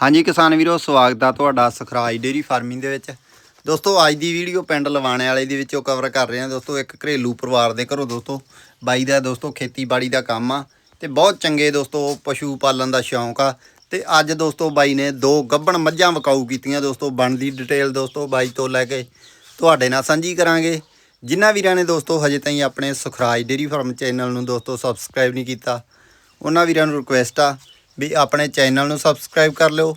ਹਾਂਜੀ ਕਿਸਾਨ ਵੀਰੋ, ਸਵਾਗਤ ਆ ਤੁਹਾਡਾ ਸਖਰਾਜ ਡੇਰੀ ਫਾਰਮਿੰਗ ਦੇ ਵਿੱਚ। ਦੋਸਤੋ, ਅੱਜ ਦੀ ਵੀਡੀਓ ਪਿੰਡ ਲਵਾਣੇ ਵਾਲੇ ਦੇ ਵਿੱਚੋਂ ਕਵਰ ਕਰ ਰਹੇ ਹਾਂ। ਦੋਸਤੋ, ਇੱਕ ਘਰੇਲੂ ਪਰਿਵਾਰ ਦੇ ਘਰੋਂ ਦੋਸਤੋ, ਬਾਈ ਦਾ ਦੋਸਤੋ, ਖੇਤੀਬਾੜੀ ਦਾ ਕੰਮ ਆ ਤੇ ਬਹੁਤ ਚੰਗੇ ਦੋਸਤੋ, ਪਸ਼ੂ ਪਾਲਣ ਦਾ ਸ਼ੌਂਕ ਆ। ਤੇ ਅੱਜ ਦੋਸਤੋ, ਬਾਈ ਨੇ ਦੋ ਗੱਭਣ ਮੱਝਾਂ ਵਿਕਾਊ ਕੀਤੀਆਂ। ਦੋਸਤੋ, ਬਣਦੀ ਡਿਟੇਲ ਦੋਸਤੋ, ਬਾਈ ਤੋਂ ਲੈ ਕੇ ਤੁਹਾਡੇ ਨਾਲ ਸਾਂਝੀ ਕਰਾਂਗੇ। ਜਿਨ੍ਹਾਂ ਵੀਰਾਂ ਨੇ ਦੋਸਤੋ, ਹਜੇ ਤਾਈਂ ਆਪਣੇ ਸੁਖਰਾਜ ਡੇਰੀ ਫਾਰਮ ਚੈਨਲ ਨੂੰ ਦੋਸਤੋ ਸਬਸਕ੍ਰਾਈਬ ਨਹੀਂ ਕੀਤਾ, ਉਹਨਾਂ ਵੀਰਾਂ ਨੂੰ ਰਿਕੁਐਸਟ ਆ ਵੀ ਆਪਣੇ ਚੈਨਲ ਨੂੰ ਸਬਸਕ੍ਰਾਈਬ ਕਰ ਲਿਓ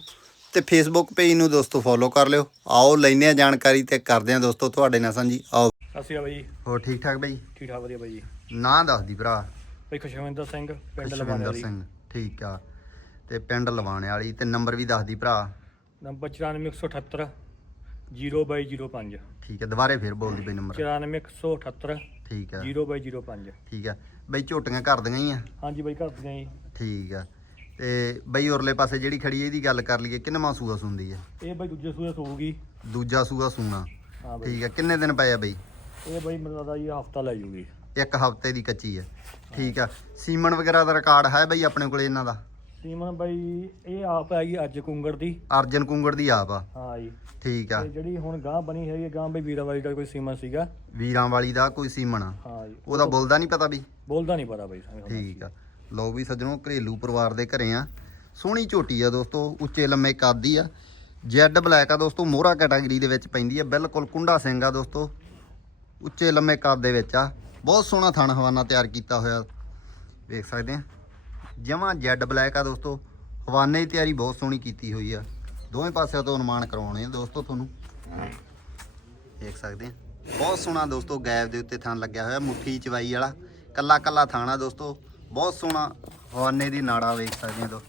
ਤੇ ਫੇਸਬੁੱਕ ਪੇਜ ਨੂੰ ਦੋਸਤੋ ਫੋਲੋ ਕਰ ਲਿਓ। ਆਓ ਲੈਨੇ ਆ ਜਾਣਕਾਰੀ ਤੇ ਕਰਦੇ ਆ ਦੋਸਤੋ ਤੁਹਾਡੇ ਨਾਲ ਸਾਂਝੀ। ਆਓ। ਸਤਿ ਸ਼੍ਰੀ ਅਕਾਲ ਬਾਈ ਹੋਰ ਠੀਕ ਠਾਕ ਬਈ? ਠੀਕ ਠਾਕ ਵਧੀਆ ਬਾਈ ਨਾਂ ਦੱਸ ਦੀ ਭਰਾ। ਬਾਈ ਖੁਸ਼ਵਿੰਦਰ ਸਿੰਘ ਪਿੰਡ ਲਵਾਣੇ ਖੁਸ਼ਵਿੰਦਰ ਵਾਲੀ। ਸਿੰਘ ਠੀਕ ਆ। ਤੇ ਪਿੰਡ ਲਵਾਣੇ ਵਾਲੀ ਤੇ ਨੰਬਰ ਵੀ ਦੱਸ ਦੀ ਭਰਾ। ਨੰਬਰ 94178 02205 ਠੀਕ ਆ ਦੁਬਾਰੇ ਫੇਰ ਬੋਲ ਦੀ ਬਈ ਨੰਬਰ। 94178 ਠੀਕ ਆ। 02205 ਠੀਕ ਆ। ਬਈ ਝੋਟੀਆਂ ਕਰ ਦੀਆਂ ਹੀ ਆ? ਹਾਂਜੀ ਬਾਈ ਘਰ ਦੀਆਂ ਜੀ ਠੀਕ ਆ। ਤੇ ਬਈ ਉਰਲੇ ਪਾਸੇ ਜਿਹੜੀ ਖੜੀ ਹੈ ਇਹਦੀ ਗੱਲ ਕਰ ਲਈਏ ਕਿੰਨਵਾਂ ਸੂਆ ਸੁੰਦੀ ਹੈ ਇਹ ਬਾਈ ਦੂਜੇ ਸੂਏ ਸੂਗੀ ਦੂਜਾ ਸੂਆ ਸੂਣਾ। ਹਾਂ ਬਾਈ। ਠੀਕ ਆ ਕਿੰਨੇ ਦਿਨ ਪਏ ਆ ਬਈ? ਇਹ ਬਾਈ ਮੈਨੂੰ ਲੱਗਦਾ ਜੀ ਹਫਤਾ ਲੈ ਜੂਗੀ। ਇੱਕ ਹਫ਼ਤੇ ਦੀ ਕੱਚੀ ਹੈ ਠੀਕ ਆ ਸੀਮਨ ਵਗੈਰਾ ਦਾ ਰਿਕਾਰਡ ਹੈ ਬਈ ਆਪਣੇ ਕੋਲੇ ਇਹਨਾਂ ਦਾ? ਸੀਮਨ ਬਾਈ ਇਹ ਆਪ ਹੈਗੀ ਅੱਜ ਕੁੰਗੜ ਦੀ। ਅਰਜਨ ਕੁੰਗੜ ਦੀ ਆਪ ਆ? ਹਾਂ ਜੀ। ਠੀਕ ਆ। ਤੇ ਜਿਹੜੀ ਹੁਣ ਗਾਂ ਬਣੀ ਹੈਗੀ ਗਾਂ ਬਾਈ ਵੀਰਾਵਾਲੀ ਦਾ ਕੋਈ ਸੀਮਨ ਸੀਗਾ। ਵੀਰਾਂ ਵਾਲੀ ਦਾ ਕੋਈ ਸੀਮਨ ਆ? ਹਾਂ ਜੀ। ਉਹਦਾ ਬੋਲਦਾ ਨਹੀਂ ਪਤਾ ਵੀ ਬੋਲਦਾ ਨਹੀਂ ਪਤਾ ਬਾਈ ਸਾਨੂੰ। ਠੀਕ ਆ। ਲਓ ਵੀ ਸੱਜਣੋ, ਘਰੇਲੂ ਪਰਿਵਾਰ ਦੇ ਘਰੇ ਆ। ਸੋਹਣੀ ਝੋਟੀ ਆ ਦੋਸਤੋ, ਉੱਚੇ ਲੰਮੇ ਕੱਦ ਦੀ ਆ। ਜੈਡ ਬਲੈਕ ਆ ਦੋਸਤੋ, ਮੋਹਰਾ ਕੈਟਾਗਰੀ ਦੇ ਵਿੱਚ ਪੈਂਦੀ ਆ। ਬਿਲਕੁਲ ਕੁੰਡਾ ਸਿੰਘ ਆ ਦੋਸਤੋ, ਉੱਚੇ ਲੰਮੇ ਕੱਦ ਦੇ ਵਿੱਚ ਆ। ਬਹੁਤ ਸੋਹਣਾ ਥਣ ਹਵਾਨਾ ਤਿਆਰ ਕੀਤਾ ਹੋਇਆ। ਵੇਖ ਸਕਦੇ ਆ। ਜਮਾਂ ਜੈਡ ਬਲੈਕ ਆ ਦੋਸਤੋ, ਹਵਾਨੇ ਦੀ ਤਿਆਰੀ ਬਹੁਤ ਸੋਹਣੀ ਕੀਤੀ ਹੋਈ ਆ। ਦੋਵੇਂ ਪਾਸਿਆਂ ਤੋਂ ਅਨੁਮਾਨ ਕਰਵਾਉਣੇ ਆ ਦੋਸਤੋ ਤੁਹਾਨੂੰ। ਦੇਖ ਸਕਦੇ ਆ। ਬਹੁਤ ਸੋਹਣਾ ਦੋਸਤੋ ਗੈਬ ਦੇ ਉੱਤੇ ਥਣ ਲੱਗਿਆ ਹੋਇਆ, ਮੁੱਠੀ ਚਵਾਈ ਵਾਲਾ। ਕੱਲਾ ਕੱਲਾ ਥਾਣਾ ਦੋਸਤੋ। ਬਹੁਤ ਸੋਹਣਾ ਹਵਾਨੇ ਦੀ ਨਾੜਾ ਵੇਖ ਸਕਦੇ ਦੋ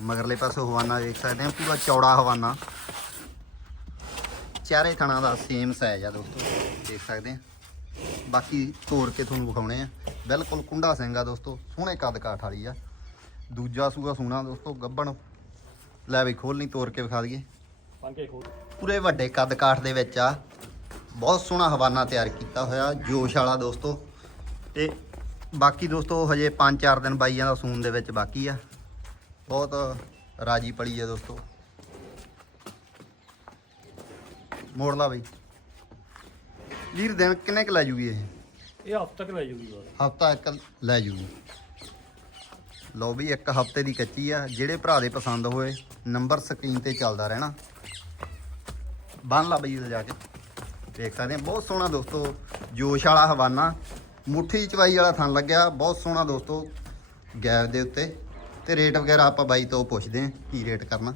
ਮਗਰਲੇ ਪਾਸੇ ਹਵਾਨਾ ਵੇਖ ਸਕਦੇ ਆ ਪੂਰਾ ਚੌੜਾ ਹਵਾਨਾ। ਚਾਰੇ ਥਣਾ ਦਾ ਸੇਮ ਸਾਈਜ਼ ਆ ਦੋਸਤੋ ਦੇਖ ਸਕਦੇ ਆ ਬਾਕੀ ਤੋੜ ਕੇ ਤੁਹਾਨੂੰ ਵਿਖਾਉਣੇ ਆ। ਬਿਲਕੁਲ ਕੁੰਡਾ ਸਿੰਘ ਆ ਦੋਸਤੋ ਸੋਹਣੇ ਕੱਦ ਕਾਠ ਵਾਲੀ ਆ। ਦੂਜਾ ਸੂਆ ਸੋਹਣਾ ਦੋਸਤੋ ਗੱਬਣ। ਲੈ ਵੀ ਖੋਲ ਨਹੀਂ ਤੋੜ ਕੇ ਵਿਖਾ ਦਈਏ। ਪੰਕੇ ਖੋਲ ਪੂਰੇ ਵੱਡੇ ਕੱਦ ਕਾਠ ਦੇ ਵਿੱਚ ਆ। ਬਹੁਤ ਸੋਹਣਾ ਹਵਾਨਾ ਤਿਆਰ ਕੀਤਾ ਹੋਇਆ ਜੋਸ਼ ਵਾਲਾ ਦੋਸਤੋ। ਤੇ ਬਾਕੀ ਦੋਸਤੋ ਹਜੇ 5-4 ਦਿਨ ਬਾਈਆਂ ਦਾ ਸੂਨ ਦੇ ਵਿੱਚ ਬਾਕੀ ਆ। ਬਹੁਤ ਰਾਜੀ ਪੜੀ ਆ ਦੋਸਤੋ। ਮੋੜ ਲਾ ਬਈ। ਵੀਰ ਦਿਨ ਕਿੰਨੇ ਕੁ ਲੈ ਜੂਗੀ ਇਹ? ਇਹ ਹਫਤਾ ਤੱਕ ਲੈ ਜੂਗੀ ਬਸ। ਹਫਤਾ ਇੱਕ ਲੈ ਜੂਗੀ। ਲਓ ਵੀ ਇੱਕ ਹਫ਼ਤੇ ਦੀ ਕੱਚੀ ਆ। ਜਿਹੜੇ ਭਰਾ ਦੇ ਪਸੰਦ ਹੋਏ ਨੰਬਰ ਸਕਰੀਨ ਤੇ ਚੱਲਦਾ ਰਹਿਣਾ। ਬੰਨ ਲਾ ਬਈ ਜਾ ਕੇ। ਦੇਖ ਸਕਦੇ ਆ ਬਹੁਤ ਸੋਹਣਾ ਦੋਸਤੋ ਜੋਸ਼ ਵਾਲਾ ਹਵਾਨਾ। ਮੁੱਠੀ ਚਵਾਈ ਵਾਲਾ ਥਣ ਲੱਗਿਆ। ਬਹੁਤ ਸੋਹਣਾ ਦੋਸਤੋ ਗੈਪ ਦੇ ਉੱਤੇ। ਤੇ ਰੇਟ ਵਗੈਰਾ ਆਪਾਂ ਬਾਈ ਤੋਂ ਪੁੱਛਦੇ ਆ ਕੀ ਰੇਟ ਕਰਨਾ।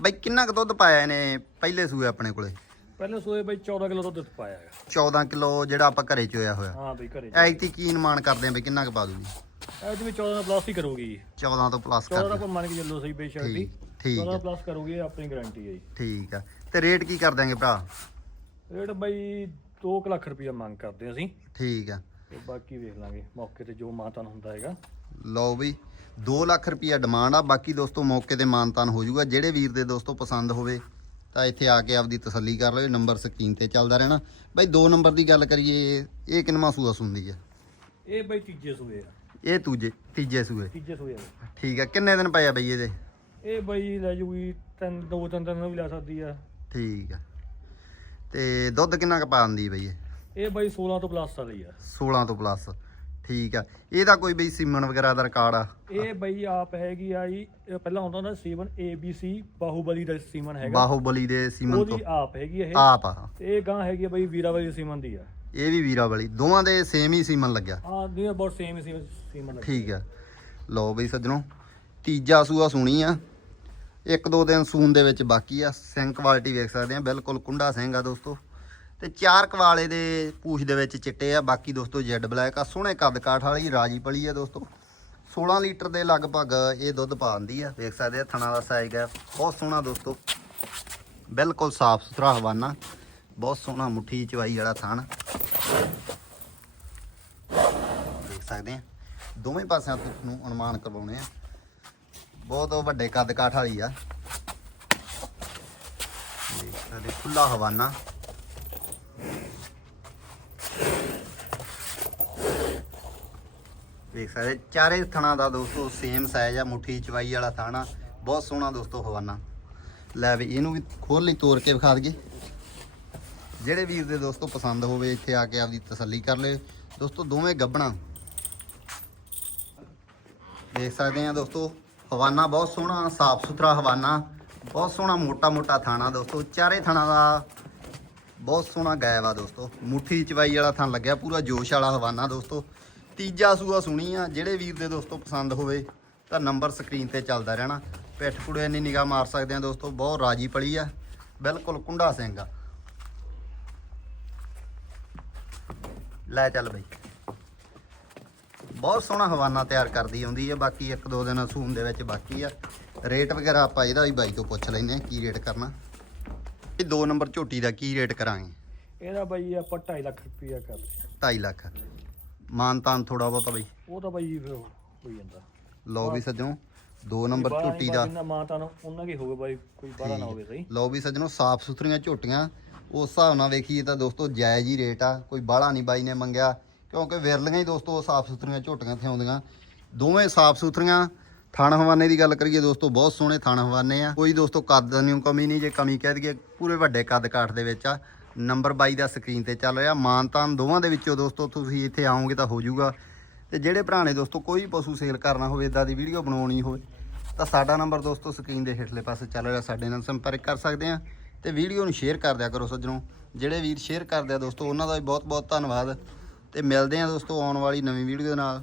ਬਾਈ ਕਿੰਨਾ ਕੁ ਦੁੱਧ ਪਾਇਆ ਇਹਨੇ ਪਹਿਲੇ ਸੂਏ ਆਪਣੇ ਕੋਲੇ? ਪਹਿਲੇ ਸੂਏ ਬਾਈ 14 ਕਿਲੋ ਦੁੱਧ ਪਾਇਆ ਹੈਗਾ। 14 ਕਿਲੋ ਜਿਹੜਾ ਆਪਾਂ ਘਰੇ ਚੋਇਆ ਹੋਇਆ। ਹਾਂ ਬਈ ਘਰੇ ਐਗਤੀ ਕੀ ਅਨੁਮਾਨ ਕਰਦੇ ਆ ਬਈ ਕਿੰਨਾ ਕੁ ਪਾ ਦੂਗੀ? ਇਹ ਜਿਵੇਂ 14 ਦਾ ਪਲੱਸ ਹੀ ਕਰੂਗੀ। 14 ਤੋਂ ਪਲੱਸ 14 ਦਾ ਕਰ ਆਪਾਂ ਮੰਨ ਕੇ ਚੱਲੋ ਸਹੀ ਬੇਸ਼ੱਕ ਦੀ ਠੀਕ ਠੀਕ 14 ਹੈ, ਪਲੱਸ ਕਰੂਗੀ ਆਪਣੀ ਗਾਰੰਟੀ ਹੈ ਜੀ। ਠੀਕ ਆ। ਤੇ ਰੇਟ ਕੀ ਕਰ ਦਾਂਗੇ ਭਰਾ? ਰੇਟ ਬਾਈ 2 ਲੱਖ ਰੁਪਇਆ ਮੰਗ ਕਰਦੇ ਅਸੀਂ। ਠੀਕ ਆ। ਤੇ ਬਾਕੀ ਵੇਖ ਲਾਂਗੇ ਮੌਕੇ ਤੇ ਜੋ ਮਾਤਾਨ ਹੁੰਦਾ ਹੈਗਾ। ਲਓ ਬਈ 2 ਲੱਖ ਰੁਪਿਆ ਡਿਮਾਂਡ ਆ ਬਾਕੀ ਦੋਸਤੋ ਮੌਕੇ ਤੇ ਮਾਨਤਾਨ ਹੋ ਜਾਊਗਾ। ਜਿਹੜੇ ਵੀਰ ਦੇ ਦੋਸਤੋ ਪਸੰਦ ਹੋਵੇ ਤਾਂ ਇੱਥੇ ਆ ਕੇ ਆਪਦੀ ਤਸੱਲੀ ਕਰ ਲਓ ਨੰਬਰ ਸਕਰੀਨ ਤੇ ਚੱਲਦਾ ਰਹਿਣਾ। ਬਈ 2 ਨੰਬਰ ਦੀ ਗੱਲ ਕਰੀਏ ਇਹ ਕਿੰਨਵਾਂ ਸੂਆ ਸੁੰਦੀ ਆ? ਇਹ ਬਾਈ ਤੀਜੇ ਸੂਏ ਆ। ਇਹ ਤੂਜੇ ਤੀਜੇ ਸੂਏ। ਤੀਜੇ ਸੂਏ ਆ। ਠੀਕ ਆ ਕਿੰਨੇ ਦਿਨ ਪਏ ਆ ਬਈ ਇਹਦੇ? ਇਹ ਬਾਈ ਲੈ ਜੂਗੀ ਤਿੰਨ ਦੋ ਤਿੰਨ ਦਿਨ ਵੀ ਲੈ ਸਕਦੀ ਆ। ਠੀਕ ਆ। ਤੇ ਦੁੱਧ ਕਿੰਨਾ ਕੁ ਪਾਉਂਦੀ ਬਈ ਇਹ? ਇਹ ਬਾਈ 16 ਤੋਂ ਪਲੱਸ ਵਾਲੀ ਆ। 16 ਤੋਂ ਪਲੱਸ ਠੀਕ ਆ। ਇਹਦਾ ਕੋਈ ਬਈ ਸੀਮਨ ਵਗੈਰਾ ਦਾ ਰਿਕਾਰਡ ਆ? ਇਹ ਬਾਈ ਆਪ ਹੈਗੀ ਆ ਜੀ ਇਹ ਪਹਿਲਾਂ ਹੁੰਦਾ ਹੁੰਦਾ ਸੀਮਨ ABC ਬਾਹੂਬਲੀ ਦਾ ਸੀਮਨ ਹੈਗਾ। ਬਾਹੂਬਲੀ ਦੇ ਸੀਮਨ ਤੋਂ ਉਹਦੀ ਆਪ ਹੈਗੀ ਇਹ। ਆਪ ਆ ਤੇ ਇਹ ਗਾਂ ਹੈਗੀ ਆ ਬਾਈ ਵੀਰਾਵਾਲੀ ਸੀਮਨ ਦੀ ਆ। ਇਹ ਵੀ ਵੀਰਾਵਲੀ ਦੋਵਾਂ ਦੇ ਸੇਮ ਹੀ ਸੀਮਨ ਲੱਗਿਆ। ਹਾਂ ਦੀਆਂ ਬਹੁਤ ਸੇਮ ਸੀਮਨ ਲੱਗੀ ਠੀਕ ਆ। ਲਓ ਬਈ ਸੱਜਣੋ ਤੀਜਾ ਸੂਆ ਸੁਣੀ ਆ। ਇੱਕ ਦੋ ਦਿਨ ਸੂਨ ਦੇ ਵਿੱਚ ਬਾਕੀ ਆ, ਸਿੰਘ ਕੁਆਲਿਟੀ ਵੇਖ ਸਕਦੇ ਆ, ਬਿਲਕੁਲ ਕੁੰਡਾ ਸਿੰਘ ਆ ਦੋਸਤੋ। ਤੇ ਚਾਰ ਕਵਾਲੇ ਦੇ ਪੂਛ ਦੇ ਵਿੱਚ ਚਿੱਟੇ ਆ, ਬਾਕੀ ਦੋਸਤੋ ਜੈਡ ਬਲੈਕ ਆ, ਸੋਹਣੇ ਕੱਦ ਕਾਠ ਵਾਲੀ ਰਾਜੀ ਪਲੀ ਆ ਦੋਸਤੋ। 16 ਲੀਟਰ ਦੇ ਲਗਭਗ ਇਹ ਦੁੱਧ ਪਾਉਂਦੀ ਆ, ਵੇਖ ਸਕਦੇ ਆ, ਥਣਾ ਦਾ ਸਾਈਜ਼ ਹੈ ਬਹੁਤ ਸੋਹਣਾ ਦੋਸਤੋ। ਬਿਲਕੁਲ ਸਾਫ਼ ਸੁਥਰਾ ਹਵਾਨਾ, ਬਹੁਤ ਸੋਹਣਾ ਮੁੱਠੀ ਚਵਾਈ ਵਾਲਾ ਥਣ ਦੇਖ ਸਕਦੇ ਆ, ਦੋਵੇਂ ਪਾਸਿਆਂ ਤੋਂ ਨੂੰ ਅਨੁਮਾਨ ਕਰਵਾਉਣੇ ਆ। ਬਹੁਤ ਵੱਡੇ ਕੱਦ ਕਾਠ ਵਾਲੀ ਆ। ਦੇਖ ਸਕਦੇ ਖੁੱਲਾ ਹਵਾਨਾ। ਦੇਖ ਸਕਦੇ, ਚਾਰੇ ਥਣਾ ਦਾ ਦੋਸਤੋ ਸੇਮ ਸਾਈਜ਼ ਆ, ਮੁੱਠੀ ਚਵਾਈ ਵਾਲਾ ਥਾਣਾ ਬਹੁਤ ਸੋਹਣਾ ਦੋਸਤੋ ਹਵਾਨਾ। ਲੈ ਵੀ ਇਹਨੂੰ ਵੀ ਖੋਲ ਲਈ ਤੋੜ ਕੇ ਵਿਖਾ ਦਈਏ। ਜਿਹੜੇ ਵੀਰ ਦੇ ਦੋਸਤੋ ਪਸੰਦ ਹੋਵੇ, ਇੱਥੇ ਆ ਕੇ ਆਪਦੀ ਤਸੱਲੀ ਕਰ ਲਿਓ ਦੋਸਤੋ ਦੋਵੇਂ ਗੱਬਣਾ। ਦੇਖ ਸਕਦੇ ਆ ਦੋਸਤੋ ਹਵਾਨਾ ਬਹੁਤ ਸੋਹਣਾ, ਸਾਫ਼ ਸੁਥਰਾ ਹਵਾਨਾ, ਬਹੁਤ ਸੋਹਣਾ ਮੋਟਾ ਮੋਟਾ ਥਾਣਾ ਦੋਸਤੋ, ਚਾਰੇ ਥਾਣਾ ਦਾ ਬਹੁਤ ਸੋਹਣਾ ਗਾਇਬ ਆ ਦੋਸਤੋ। ਮੁੱਠੀ ਚਵਾਈ ਵਾਲਾ ਥਾਂ ਲੱਗਿਆ ਪੂਰਾ ਜੋਸ਼ ਵਾਲਾ ਹਵਾਨਾ ਦੋਸਤੋ। ਤੀਜਾ ਸੂਆ ਸੁਣੀ ਆ, ਜਿਹੜੇ ਵੀਰ ਦੇ ਦੋਸਤੋ ਪਸੰਦ ਹੋਵੇ, ਤਾਂ ਨੰਬਰ ਸਕਰੀਨ ਤੇ ਚੱਲਦਾ ਰਹਿਣਾ। ਪਿੱਠ ਪੁੜੇ ਇੰਨੀ ਨਿਗਾਹ ਮਾਰ ਸਕਦੇ ਆ ਦੋਸਤੋ, ਬਹੁਤ ਰਾਜੀ ਪਲੀ ਆ, ਬਿਲਕੁਲ ਕੁੰਡਾ ਸਿੰਘ ਆ। ਲੈ ਚੱਲ ਬਈ। ਬਹੁਤ ਸੋਹਣਾ ਹਵਾਨਾ ਤਿਆਰ ਕਰਦੀ ਆਉਂਦੀ ਹੈ ਬਾਕੀ ਇੱਕ ਦੋ ਦਿਨ ਸੂਨ ਦੇ ਵਿੱਚ ਬਾਕੀ ਆ। ਰੇਟ ਵਗੈਰਾ ਆਪਾਂ ਇਹਦਾ ਵੀ ਬਾਈ ਤੋਂ ਪੁੱਛ ਲੈਨੇ ਆ ਕੀ ਰੇਟ ਕਰਨਾ। ਇਹ ਦੋ ਨੰਬਰ ਝੋਟੀ ਦਾ ਕੀ ਰੇਟ ਕਰਾਂਗੇ? ਇਹਦਾ ਬਾਈ ਆਪਾਂ 2.5 ਲੱਖ ਰੁਪਈਆ ਕਰਦੇ 2.5 ਲੱਖ। ਮਾਨਤਾਨ ਥੋੜਾ ਬਹੁਤਾ ਬਈ। ਉਹ ਤਾਂ ਬਾਈ ਫਿਰ ਹੋਈ ਜਾਂਦਾ। ਲਓ ਵੀ ਸੱਜਣੋ ਦੋ ਨੰਬਰ ਬਾਰਾਂ ਝੋਟੀ ਦਾ। ਜਿੰਨਾ ਮਾਂ ਤਾਂ ਉਹਨਾਂ ਕੀ ਹੋਵੇ ਬਾਈ ਕੋਈ ਬਾਹਰ ਨਾ ਹੋਵੇ ਸਹੀ। ਲਓ ਵੀ ਸੱਜਣੋ ਸਾਫ਼ ਸੁਥਰੀਆਂ ਝੋਟੀਆਂ। ਉਸ ਹਿਸਾਬ ਨਾਲ ਵੇਖੀਏ ਤਾਂ ਦੋਸਤੋ ਜਾਇਜ਼ ਹੀ ਰੇਟ ਆ। ਕੋਈ ਬਾਹਲਾ ਨਹੀਂ ਬਾਈ ਨੇ ਮੰਗਿਆ। ਕਿਉਂਕਿ ਵਿਰਲੀਆਂ ਹੀ ਦੋਸਤੋ ਸਾਫ਼ ਸੁਥਰੀਆਂ ਝੋਟੀਆਂ ਇੱਥੇ ਆਉਂਦੀਆਂ। ਦੋਵੇਂ ਸਾਫ਼ ਸੁਥਰੀਆਂ। ਥਣ ਹਵਾਨੇ ਦੀ ਗੱਲ ਕਰੀਏ ਦੋਸਤੋ, ਬਹੁਤ ਸੋਹਣੇ ਥਣ ਹਵਾਨੇ ਆ। ਕੋਈ ਦੋਸਤੋ ਕੱਦ ਨਹੀਂ ਕਮੀ ਨਹੀਂ, ਜੇ ਕਮੀ ਕਹਿ ਦਈਏ ਪੂਰੇ ਵੱਡੇ ਕੱਦ ਕਾਠ ਦੇ ਵਿੱਚ ਆ। ਨੰਬਰ 22 ਦਾ ਸਕਰੀਨ ਤੇ ਚੱਲ ਰਿਹਾ। ਮਾਨਤਾਨ ਦੋਵਾਂ ਦੇ ਵਿੱਚੋਂ ਦੋਸਤੋ ਤੁਸੀਂ ਇੱਥੇ ਆਓਗੇ ਤਾਂ ਹੋ ਜਾਊਗਾ। ਤੇ ਜਿਹੜੇ ਭਰਾ ਨੇ ਦੋਸਤੋ ਕੋਈ ਪਸ਼ੂ ਸੇਲ ਕਰਨਾ ਹੋਵੇ ਇਦਾਂ ਦੀ ਵੀਡੀਓ ਬਣਾਉਣੀ ਹੋਵੇ, ਤਾਂ ਸਾਡਾ ਨੰਬਰ ਦੋਸਤੋ ਸਕਰੀਨ ਦੇ ਹੇਠਲੇ ਪਾਸੇ ਚੱਲ ਰਿਹਾ। ਸਾਡੇ ਨਾਲ ਸੰਪਰਕ ਕਰ ਸਕਦੇ ਆ ਤੇ ਵੀਡੀਓ ਨੂੰ ਸ਼ੇਅਰ ਕਰ ਦਿਆ ਕਰੋ ਸੱਜਣੋ। ਜਿਹੜੇ ਵੀਰ ਸ਼ੇਅਰ ਕਰਦੇ ਆ ਦੋਸਤੋ, ਉਹਨਾਂ ਦਾ ਵੀ ਬਹੁਤ ਬਹੁਤ ਧੰਨਵਾਦ। ਤੇ ਮਿਲਦੇ ਆ ਦੋਸਤੋ ਆਉਣ ਵਾਲੀ ਨਵੀਂ ਵੀਡੀਓ ਦੇ ਨਾਲ।